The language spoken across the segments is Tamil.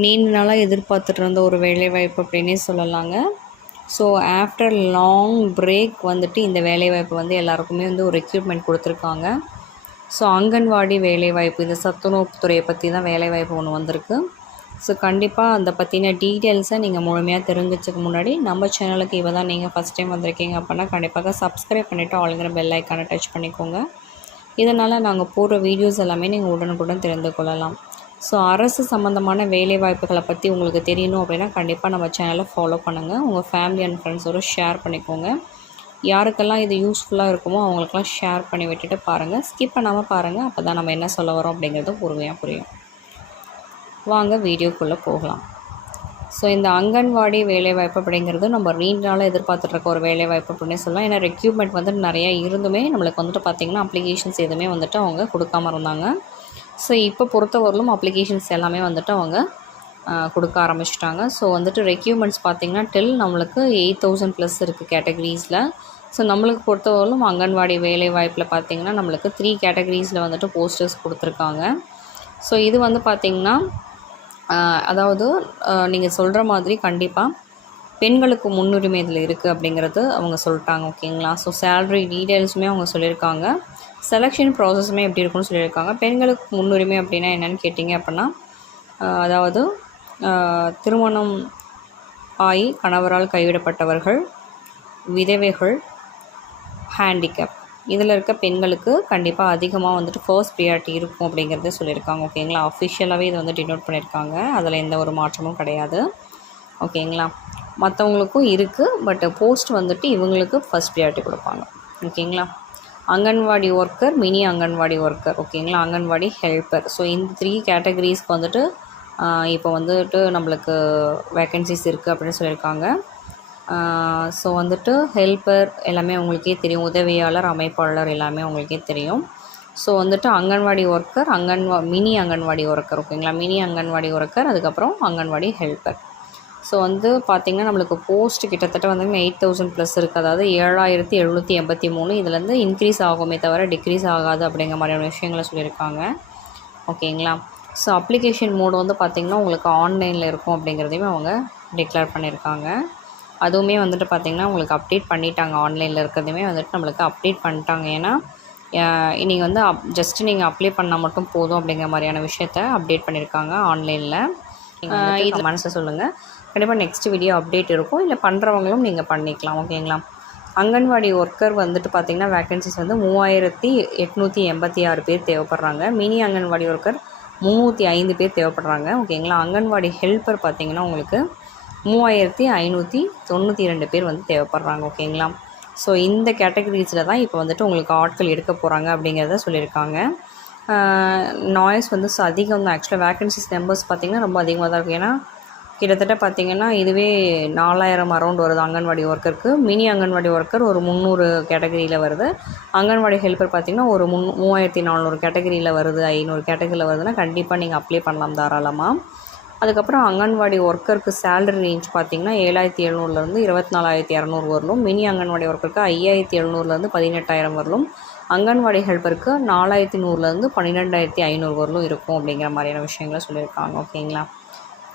நீண்ட நாளாக எதிர்பார்த்துட்டு இருந்த ஒரு வேலைவாய்ப்பு அப்படின்னே சொல்லலாங்க. ஸோ ஆஃப்டர் லாங் பிரேக் வந்துட்டு இந்த வேலைவாய்ப்பு வந்து எல்லாருக்குமே வந்து ஒரு ரெக்ரூட்மெண்ட் கொடுத்துருக்காங்க. ஸோ அங்கன்வாடி வேலைவாய்ப்பு, இந்த சத்துணவு துறையை பற்றி தான் வேலைவாய்ப்பு ஒன்று வந்திருக்கு. ஸோ கண்டிப்பாக அதை பற்றின டீட்டெயில்ஸை நீங்கள் முழுமையாக தெரிஞ்சிச்சதுக்கு முன்னாடி நம்ம சேனலுக்கு இப்போ தான் நீங்கள் ஃபஸ்ட் டைம் வந்திருக்கீங்க அப்படின்னா கண்டிப்பாக சப்ஸ்கிரைப் பண்ணிவிட்டு ஆளுங்கிற பெல் ஐக்கானை டச் பண்ணிக்கோங்க. இதனால் நாங்கள் போடுற வீடியோஸ் எல்லாமே நீங்கள் உடனுக்குடன் தெரிந்து கொள்ளலாம். ஸோ அரசு சம்மந்தமான வேலைவாய்ப்புகளை பற்றி உங்களுக்கு தெரியணும் அப்படின்னா கண்டிப்பாக நம்ம சேனலை ஃபாலோ பண்ணுங்கள். உங்கள் ஃபேமிலி அண்ட் ஃப்ரெண்ட்ஸோடு ஷேர் பண்ணிக்கோங்க. யாருக்கெல்லாம் இது யூஸ்ஃபுல்லாக இருக்குமோ அவங்களுக்கெல்லாம் ஷேர் பண்ணி விட்டுட்டு பாருங்கள். ஸ்கிப் பண்ணாமல் பாருங்கள். அப்போ தான் நம்ம என்ன சொல்ல வரோம் அப்படிங்கிறது பொறுமையாக புரியும். வாங்க வீடியோக்குள்ளே போகலாம். ஸோ இந்த அங்கன்வாடி வேலைவாய்ப்பு அப்படிங்கிறது நம்ம நீண்ட நாளாக எதிர்பார்த்துட்ருக்க ஒரு வேலைவாய்ப்பு அப்படின்னே சொல்லலாம். ஏன்னா ரெக்ரூட்மெண்ட் வந்துட்டு நிறையா இருந்துமே நம்மளுக்கு வந்துட்டு பார்த்திங்கன்னா அப்ளிகேஷன்ஸ் எதுவுமே வந்துட்டு அவங்க கொடுக்காம இருந்தாங்க. ஸோ இப்போ பொறுத்தவரையிலும் அப்ளிகேஷன்ஸ் எல்லாமே வந்துட்டு அவங்க கொடுக்க ஆரம்பிச்சிட்டாங்க. ஸோ வந்துட்டு ரெக்யூர்மெண்ட்ஸ் பார்த்திங்கன்னா நம்மளுக்கு 8000 ப்ளஸ் இருக்குது கேட்டகரிஸில். ஸோ நம்மளுக்கு பொறுத்தவரையிலும் அங்கன்வாடி வேலைவாய்ப்பில் பார்த்திங்கன்னா நம்மளுக்கு 3 கேட்டகரிஸில் வந்துட்டு போஸ்டர்ஸ் கொடுத்துருக்காங்க. ஸோ இது வந்து பார்த்திங்கன்னா அதாவது நீங்கள் சொல்கிற மாதிரி கண்டிப்பாக பெண்களுக்கு முன்னுரிமை இதில் இருக்குது அப்படிங்கிறது அவங்க சொல்லிட்டாங்க. ஓகேங்களா? ஸோ சேலரி டீட்டெயில்ஸுமே அவங்க சொல்லியிருக்காங்க. செலெக்ஷன் ப்ராசஸுமே எப்படி இருக்குன்னு சொல்லியிருக்காங்க. பெண்களுக்கு முன்னுரிமை அப்படின்னா என்னென்னு கேட்டிங்க அப்படின்னா அதாவது திருமணம் ஆகி கணவரால் கைவிடப்பட்டவர்கள், விதவைகள், ஹேண்டிகேப் இதில் இருக்க பெண்களுக்கு கண்டிப்பாக அதிகமாக வந்துட்டு ஃபர்ஸ்ட் ப்ரியாரிட்டி இருக்கும் அப்படிங்கிறத சொல்லியிருக்காங்க. ஓகேங்களா? அஃபிஷியலாகவே இதை வந்து டினோட் பண்ணியிருக்காங்க. அதில் எந்த ஒரு மாற்றமும் கிடையாது. ஓகேங்களா? மற்றவங்களுக்கும் இருக்குது, பட் போஸ்ட் வந்துட்டு இவங்களுக்கு ஃபர்ஸ்ட் ப்ரியாரிட்டி கொடுப்பாங்க. ஓகேங்களா? Anganwadi worker, mini Anganwadi worker, ஓகேங்களா, அங்கன்வாடி ஹெல்ப்பர். ஸோ இந்த 3 கேட்டகரிஸ்க்கு வந்துட்டு இப்போ வந்துட்டு நம்மளுக்கு வேக்கன்சிஸ் இருக்குது அப்படின்னு சொல்லியிருக்காங்க. ஸோ வந்துட்டு ஹெல்ப்பர் எல்லாமே உங்களுக்கே தெரியும், உதவியாளர், அமைப்பாளர் எல்லாமே உங்களுக்கே தெரியும். ஸோ வந்துட்டு anganwadi worker, mini Anganwadi worker, ஓகேங்களா, மினி அங்கன்வாடி ஒர்க்கர், அதுக்கப்புறம் அங்கன்வாடி ஹெல்ப்பர். ஸோ வந்து பார்த்திங்கன்னா நம்மளுக்கு போஸ்ட் கிட்டத்தட்ட வந்து 8000 ப்ளஸ் இருக்குது. அதாவது 7783. இதுலேருந்து இன்க்ரீஸ் ஆகுமே தவிர டிக்ரீஸ் ஆகாது அப்படிங்கிற மாதிரியான விஷயங்களை சொல்லியிருக்காங்க. ஓகேங்களா? ஸோ அப்ளிகேஷன் மோடு வந்து பார்த்திங்கன்னா உங்களுக்கு ஆன்லைனில் இருக்கும் அப்படிங்கிறதையும் அவங்க டிக்ளேர் பண்ணியிருக்காங்க. அதுவுமே வந்துட்டு பார்த்திங்கன்னா உங்களுக்கு அப்டேட் பண்ணிட்டாங்க. ஆன்லைனில் இருக்கிறதுமே வந்துட்டு நம்மளுக்கு அப்டேட் பண்ணிட்டாங்க. ஏன்னா நீங்கள் வந்து ஜஸ்ட்டு நீங்கள் அப்ளை பண்ணால் மட்டும் போதும் அப்படிங்கிற மாதிரியான விஷயத்த அப்டேட் பண்ணியிருக்காங்க ஆன்லைனில். இது கமெண்ட்ஸில் சொல்லுங்கள். கண்டிப்பாக நெக்ஸ்ட் வீடியோ அப்டேட் இருக்கும். இல்லை பண்ணுறவங்களும் நீங்கள் பண்ணிக்கலாம். ஓகேங்களா? அங்கன்வாடி ஒர்க்கர் வந்துட்டு பார்த்திங்கன்னா வேக்கன்சிஸ் வந்து 3886 பேர் தேவைப்படுறாங்க. மினி அங்கன்வாடி ஒர்க்கர் 305 பேர் தேவைப்படுறாங்க. ஓகேங்களா? அங்கன்வாடி ஹெல்ப்பர் பார்த்திங்கன்னா உங்களுக்கு 3592 பேர் வந்து தேவைப்படுறாங்க. ஓகேங்களா? ஸோ இந்த கேட்டகரிஸில் தான் இப்போ வந்துட்டு உங்களுக்கு ஆட்கள் எடுக்க போகிறாங்க அப்படிங்கிறத சொல்லியிருக்காங்க. நாய்ஸ் வந்து அதிகம் தான். ஆக்சுவலாக வேக்கன்சிஸ் நம்பர்ஸ் பார்த்திங்கன்னா ரொம்ப அதிகமாக தான் இருக்குது. ஏன்னா கிட்டத்தட்ட பார்த்திங்கன்னா இதுவே 4000 அரௌண்ட் வருது அங்கன்வாடி ஒர்க்கருக்கு. மினி அங்கன்வாடி ஒர்க்கர் ஒரு 300 கேட்டகரியில் வருது. அங்கன்வாடி ஹெல்ப்பர் பார்த்திங்கன்னா ஒரு 3400 கேட்டகரியில் வருது, 500 கேட்டகரியில் வருதுன்னா கண்டிப்பாக நீங்கள் அப்ளை பண்ணலாம் தாராளமாக. அதுக்கப்புறம் அங்கன்வாடி ஒர்க்கருக்கு சேலரி ரேஞ்ச் பார்த்திங்கன்னா 7700லேருந்து 24200 வரலும். மினி அங்கன்வாடி ஒர்க்கருக்கு 5700லேருந்து 18000 வரலும். அங்கன்வாடி ஹெல்ப்பருக்கு 4100லேருந்து 12500 வரலும் இருக்கும் அப்படிங்கிற மாதிரியான விஷயங்களை சொல்லியிருக்காங்க. ஓகேங்களா?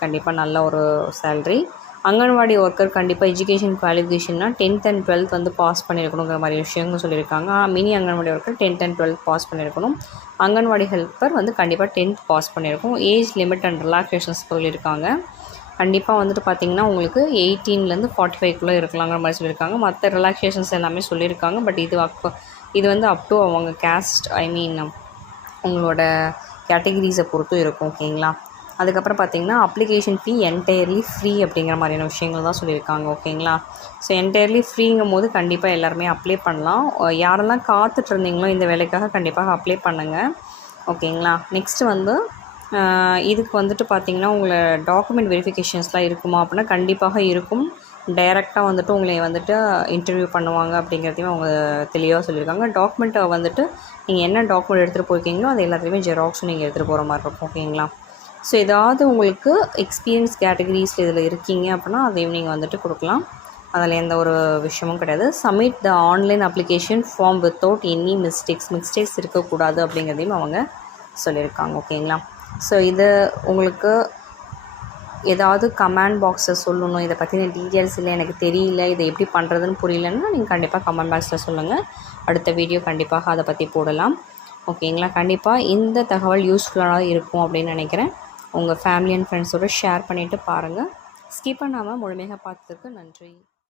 கண்டிப்பாக நல்ல ஒரு சேல்ரி. அங்கன்வாடி ஒர்க்கர் கண்டிப்பாக எஜுகேஷன் குவாலிஃபிகேஷன்னா 10th and 12th வந்து பாஸ் பண்ணியிருக்கணுங்கிற மாதிரி விஷயங்கள் சொல்லியிருக்காங்க. Mini Anganwadi worker 10th and 12th pass பண்ணியிருக்கணும். அங்கன்வாடி ஹெல்ப்பர் வந்து கண்டிப்பாக 10th பாஸ் பண்ணியிருக்கும். ஏஜ் லிமிட் அண்ட் ரிலாக்ஸேஷன்ஸ் சொல்லியிருக்காங்க. கண்டிப்பாக வந்துட்டு பார்த்திங்கன்னா உங்களுக்கு 18லேருந்து 45க்குள்ளே இருக்கலாங்கிற மாதிரி சொல்லியிருக்காங்க. மற்ற ரிலாக்ஸேஷன்ஸ் எல்லாமே சொல்லியிருக்காங்க. பட் இது வந்து அப் டு அவங்க கேஸ்ட், உங்களோட கேட்டகிரிஸை பொறுத்தும் இருக்கும். ஓகேங்களா? அதுக்கப்புறம் பார்த்திங்கன்னா அப்ளிகேஷன் ஃபீ என்டையர்லி ஃப்ரீ அப்படிங்கிற மாதிரியான விஷயங்கள் தான் சொல்லியிருக்காங்க. ஓகேங்களா? ஸோ என்டையர்லி ஃப்ரீங்கும் போது கண்டிப்பாக எல்லாருமே அப்ளை பண்ணலாம். யாரெல்லாம் காத்துட்ருந்தீங்களோ இந்த வேலைக்காக கண்டிப்பாக அப்ளை பண்ணுங்கள். ஓகேங்களா? நெக்ஸ்ட்டு வந்து இதுக்கு வந்துட்டு பார்த்திங்கன்னா உங்களை டாக்குமெண்ட் வெரிஃபிகேஷன்ஸ்லாம் இருக்குமா அப்படின்னா கண்டிப்பாக இருக்கும். டைரெக்டாக வந்துட்டு உங்களை வந்துட்டு இன்டர்வியூ பண்ணுவாங்க அப்படிங்கிறதையும் அவங்க தெளிவாக சொல்லியிருக்காங்க. டாக்குமெண்ட்டை வந்துட்டு நீங்கள் என்ன டாக்குமெண்ட் எடுத்துகிட்டு போயிருக்கீங்களோ அது எல்லாத்தையுமே ஜெராக்ஸும் நீங்கள் எடுத்துகிட்டு போகிற மாதிரி இருக்கும். ஓகேங்களா? ஸோ ஏதாவது உங்களுக்கு எக்ஸ்பீரியன்ஸ் கேட்டகரிஸில் இதில் இருக்கீங்க அப்படின்னா அதையும் நீங்கள் வந்துட்டு கொடுக்கலாம். அதில் எந்த ஒரு விஷயமும் கிடையாது. Submit the online application form without any mistakes இருக்கக்கூடாது அப்படிங்கிறதையும் அவங்க சொல்லியிருக்காங்க. ஓகேங்களா? ஸோ இது உங்களுக்கு ஏதாவது கமெண்ட் பாக்ஸில் சொல்லணும், இதை பற்றின டீட்டெயில்ஸ் இல்லை எனக்கு தெரியல, இதை எப்படி பண்ணுறதுன்னு புரியலன்னா நீங்கள் கண்டிப்பாக கமெண்ட் பாக்ஸில் சொல்லுங்கள். அடுத்த வீடியோ கண்டிப்பாக அதை பற்றி போடலாம். ஓகேங்களா? கண்டிப்பாக இந்த தகவல் யூஸ்ஃபுல்லாக இருக்கும் அப்படின்னு நினைக்கிறேன். உங்கள் ஃபேமிலி அண்ட் ஃப்ரெண்ட்ஸோடு ஷேர் பண்ணிவிட்டு பாருங்கள். ஸ்கிப் பண்ணாமல் முழுமையாக பார்த்ததுக்கு நன்றி.